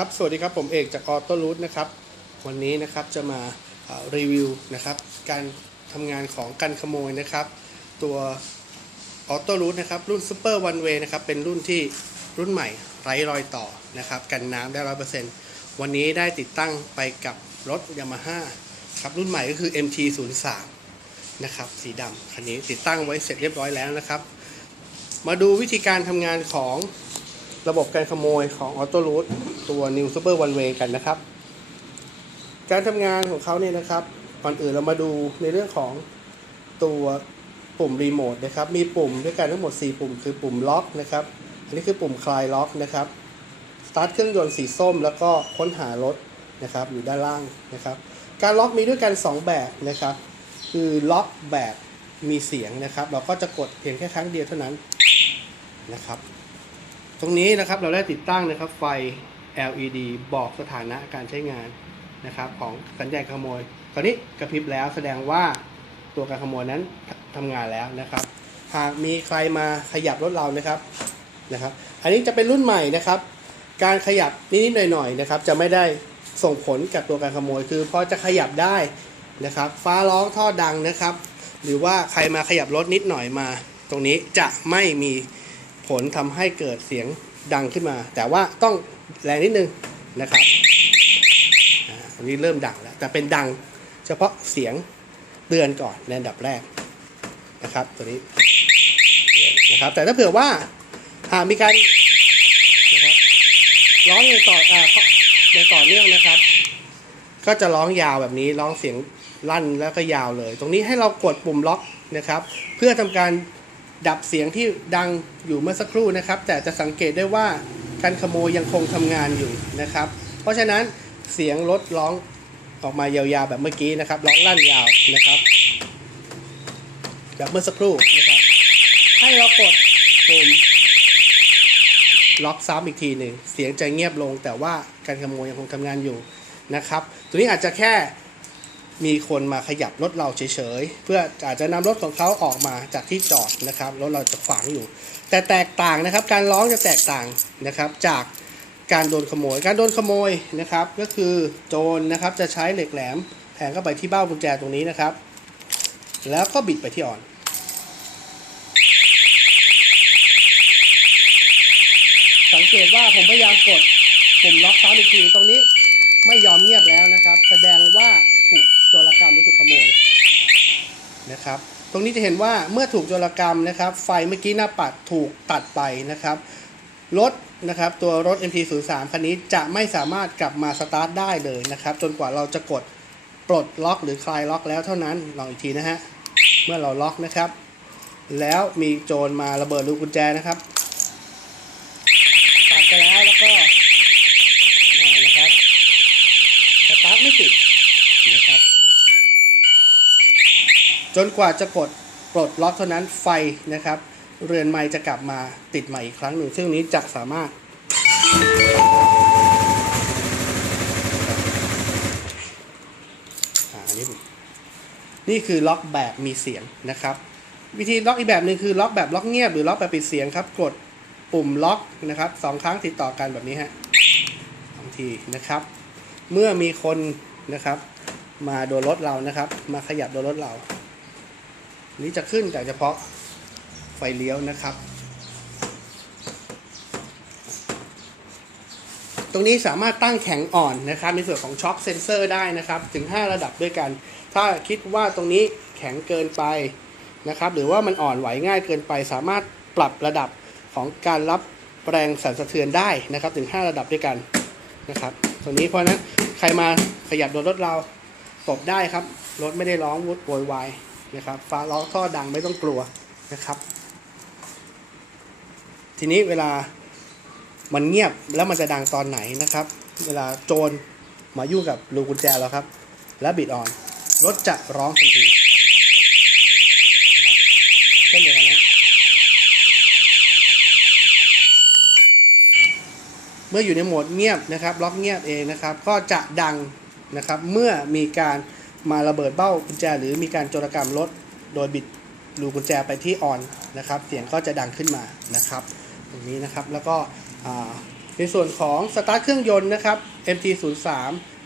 ครับ สวัสดีครับ ผมเอกจากออโต้รูทนะครับ วันนี้นะครับจะมารีวิวนะครับการทำงานของกันขโมยนะครับ ตัวออโต้รูทนะครับรุ่น Super One Way นะครับเป็นรุ่นที่รุ่นใหม่ไร้รอยต่อนะครับกันน้ำได้ร้อยเปอร์เซ็นต์วันนี้ได้ติดตั้งไปกับรถ Yamaha ครับรุ่นใหม่ก็คือ MT 0 3 นะครับสีดำคันนี้ติดตั้งไว้เสร็จเรียบร้อยแล้วนะครับ มาดูวิธีการทำงานของ ระบบการขโมยของ Auto Root ตัว New Super One Way กันนะครับ การทำงานของเขาเนี่ยนะครับ ก่อนอื่นเรามาดูในเรื่องของตัวปุ่มรีโมทนะครับ มีปุ่มด้วยกันทั้งหมด 4 ปุ่ม คือปุ่มล็อกนะครับ อันนี้คือปุ่มคลายล็อกนะครับสตาร์ทเครื่องยนต์สีส้ม แล้วก็ค้นหารถนะครับอยู่ด้านล่างนะครับ การล็อกมีด้วยกัน 2 แบบนะครับ คือล็อกแบบมีเสียงนะครับ เราก็จะกดเพียงแค่ครั้งเดียวเท่านั้นนะครับ รงนี้นะครับเราได้ติดตั้งนะครับไฟ LED บอกสถานะการใช้งานนะครับของสัญญาณขโมยตอนนี้กระพริบแล้วแสดงว่าตัวการขโมยนั้นทำงานแล้วนะครับ หากมีใครมาขยับรถเรานะครับนะครับ อันนี้จะเป็นรุ่นใหม่นะครับ การขยับนิดๆหน่อยๆนะครับ จะไม่ได้ส่งผลกับตัวการขโมย คือพอจะขยับได้นะครับ ฟ้าร้องท่อดังนะครับ หรือว่าใครมาขยับรถนิดหน่อยมา ตรงนี้จะไม่มี ผลทำให้เกิดเสียงดังขึ้นมา แต่ว่าต้องแรงนิดนึงนะครับอันนี้เริ่มดังแล้ว แต่เป็นดังเฉพาะเสียงเตือนก่อนในอันดับแรกนะครับตัวนี้นะครับแต่ถ้าเผื่อว่าหากมีการร้องอย่างต่ออ่าอย่างต่อเนื่องนะครับ ก็จะร้องยาวแบบนี้ร้องเสียงลั่นแล้วก็ยาวเลย ตรงนี้ให้เรากดปุ่มล็อกนะครับ เพื่อทำการ ดับเสียงที่ดังอยู่เมื่อสักครู่นะครับ แต่จะสังเกตได้ว่าการขโมยยังคงทำงานอยู่นะครับ เพราะฉะนั้นเสียงรถร้องออกมายาวๆแบบเมื่อกี้นะครับ ร้องลั่นยาวนะครับ แบบเมื่อสักครู่นะครับ ให้เรากดปุ่มล็อกซ้ำอีกทีหนึ่งเสียงจะเงียบลงแต่ว่าการขโมยยังคงทำงานอยู่นะครับ ตัวนี้อาจจะแค่ มีคนมาขยับรถเราเฉยๆ เพื่ออาจจะนำรถของเขาออกมาจากที่จอดนะครับรถเราจะขวางอยู่ แต่แตกต่างนะครับ การร้องจะแตกต่างนะครับ จากการโดนขโมย การโดนขโมยนะครับ ก็คือโจรนะครับจะใช้เหล็กแหลมแทงเข้าไปที่เบ้ากุญแจตรงนี้นะครับ แล้วก็บิดไปที่อ่อนสังเกตว่าผมพยายามกดปุ่มล็อกซ้ำอีกทีตรงนี้ไม่ยอมเงียบแล้วนะครับ แสดงว่า จรกรรมหรือถูกขโมยนะครับ ตรงนี้จะเห็นว่าเมื่อถูกโจรกรรมนะครับ ไฟเมื่อกี้หน้าปัดถูกตัดไปนะครับรถนะครับตัวรถ MT03 คันนี้จะไม่สามารถกลับมาสตาร์ทได้เลยนะครับ จนกว่าเราจะกดปลดล็อกหรือคลายล็อกแล้วเท่านั้นลองอีกทีนะฮะเมื่อเราล็อกนะครับ แล้วมีโจรมาระเบิดลูกกุญแจนะครับตัดไปแล้วแล้วก็อ่านะครับ สตาร์ทไม่ติดนะครับ จนกว่าจะกดปลดล็อกเท่านั้นไฟนะครับ เรือนไม้จะกลับมาติดใหม่อีกครั้งหนึ่ง ซึ่งนี้จะสามารถอันนี้นี่คือล็อกแบบมีเสียงนะครับ วิธีล็อกอีกแบบหนึ่งคือล็อกแบบล็อกเงียบหรือล็อกแบบปิดเสียงครับ กดปุ่มล็อกนะครับสองครั้งติดต่อกันแบบนี้ฮะสองทีนะครับ เมื่อมีคนนะครับ มาโดนรถเรานะครับ มาขยับโดนรถเรา นี้จะขึ้นแต่เฉพาะไฟเลี้ยวนะครับ ตรงนี้สามารถตั้งแข็งอ่อนนะครับ ในส่วนของช็อคเซนเซอร์ได้นะครับ ถึง 5 ระดับด้วยกัน ถ้าคิดว่าตรงนี้แข็งเกินไปนะครับ หรือว่ามันอ่อนไหวง่ายเกินไป สามารถปรับระดับของการรับแรงสั่นสะเทือนได้นะครับ ถึง 5 ระดับด้วยกันนะครับ ตรงนี้เพราะฉะนั้นใครมาขยับโดนรถเราตบได้ครับ รถไม่ได้ร้องวุ่นโวยวาย นะครับฟ้าร้องท่อดังไม่ต้องกลัวนะครับ ทีนี้เวลามันเงียบแล้วมันจะดังตอนไหนนะครับ เวลาโจรมายุ่งกับรูกุญแจเราครับ และบิดออนรถจะร้องทันทีเช่นเดียวกันนะเมื่ออยู่ในโหมดเงียบนะครับ ล็อกเงียบเองนะครับ ก็จะดังนะครับเมื่อมีการ มาระเบิดเบ้ากุญแจหรือมีการโจรกรรมรถโดยบิดรูกุญแจไปที่ออนนะครับ เสียงก็จะดังขึ้นมานะครับตรงนี้นะครับแล้วก็ในส่วนของสตาร์ทเครื่องยนต์นะครับ MT03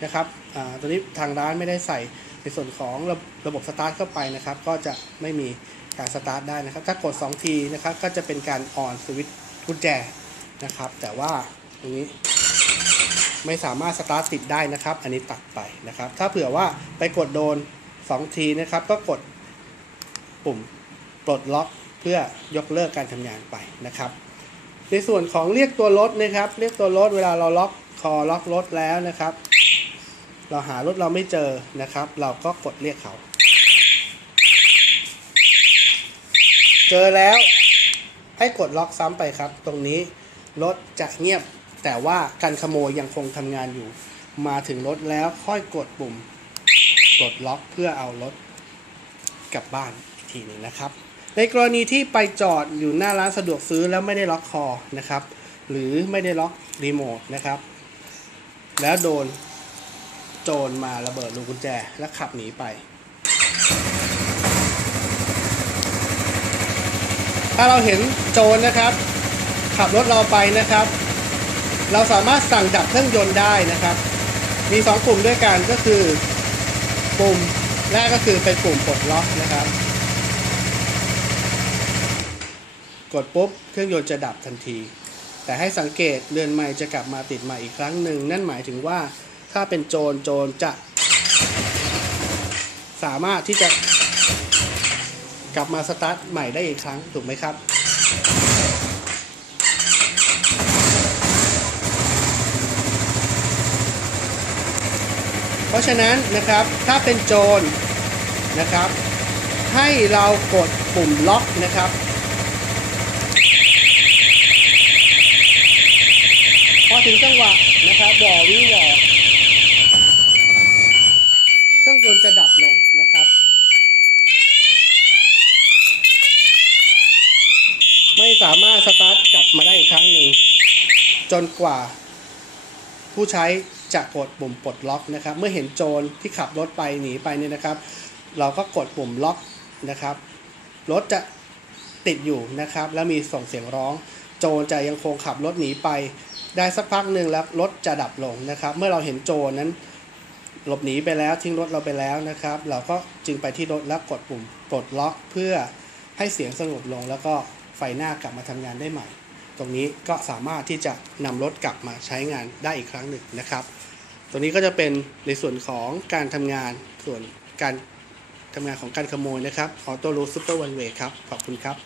นะครับอ่าตัวนี้ทางร้านไม่ได้ใส่ในส่วนของระระบบสตาร์ทเข้าไปนะครับ ก็จะไม่มีการสตาร์ทได้นะครับ ถ้ากด 2 ทีนะครับ ก็จะเป็นการออนสวิตช์กุญแจนะครับ แต่ว่าตรงนี้ ไม่สามารถสตาร์ทติดได้นะครับ อันนี้ตัดไปนะครับ ถ้าเผื่อว่าไปกดโดน 2 ทีนะครับ ก็กดปุ่มปลดล็อกเพื่อยกเลิกการทำงานไปนะครับ ในส่วนของเรียกตัวรถนะครับ เรียกตัวรถเวลาเราล็อกคอล็อกรถแล้วนะครับ เราหารถเราไม่เจอนะครับ เราก็กดเรียกเขา เจอแล้วให้กดล็อกซ้ำไปครับ ตรงนี้รถจะเงียบ แต่ว่าการขโมยยังคงทำงานอยู่ มาถึงรถแล้วค่อยกดปุ่มปลดล็อกเพื่อเอารถกลับบ้านอีกทีหนึงนะครับ ในกรณีที่ไปจอดอยู่หน้าร้านสะดวกซื้อแล้วไม่ได้ล็อกคอนะครับ หรือไม่ได้ล็อกรีโมทนะครับ แล้วโดนโจรมาระเบิดลูกกุญแจและขับหนีไป ถ้าเราเห็นโจรนะครับ ขับรถเราไปนะครับ เราสามารถสั่งดับเครื่องยนต์ได้นะครับ มี2ปุ่มด้วยกันก็คือปุ่มแรกก็คือเป็นปุ่มปลดล็อกนะครับ กดปุ๊บเครื่องยนต์จะดับทันที แต่ให้สังเกตเรือนไม้จะกลับมาติดใหม่อีกครั้งหนึ่ง นั่นหมายถึงว่าถ้าเป็นโจรโจรจะสามารถที่จะกลับมาสตาร์ทใหม่ได้อีกครั้ง ถูกไหมครับ เพราะฉะนั้นนะครับถ้าเป็นโจรนะครับ ให้เรากดปุ่มล็อกนะครับพอถึงจังหวะนะครับบ่อวิววอเครื่องยนต์จะดับลงนะครับ ไม่สามารถสตาร์ทกลับมาได้อีกครั้งหนึ่งจนกว่าผู้ใช้ จะกดปุ่มปลดล็อกนะครับ เมื่อเห็นโจรที่ขับรถไปหนีไปเนี่ยนะครับ เราก็กดปุ่มล็อกนะครับ รถจะติดอยู่นะครับ แล้วมีส่งเสียงร้อง โจรจะยังคงขับรถหนีไป ได้สักพักหนึ่งแล้วรถจะดับลงนะครับ เมื่อเราเห็นโจรนั้นหลบหนีไปแล้วทิ้งรถเราไปแล้วนะครับ เราก็จึงไปที่รถแล้วกดปุ่มปลดล็อกเพื่อให้เสียงสงบลง แล้วก็ไฟหน้ากลับมาทำงานได้ใหม่ ตรงนี้ก็สามารถที่จะนำรถกลับมาใช้งานได้อีกครั้งหนึ่งนะครับ ตรงนี้ก็จะเป็นในส่วนของการทำงานส่วนการทำงานของการขโมยนะครับออโต้รูซูเปอร์วันเวครับ ขอบคุณครับ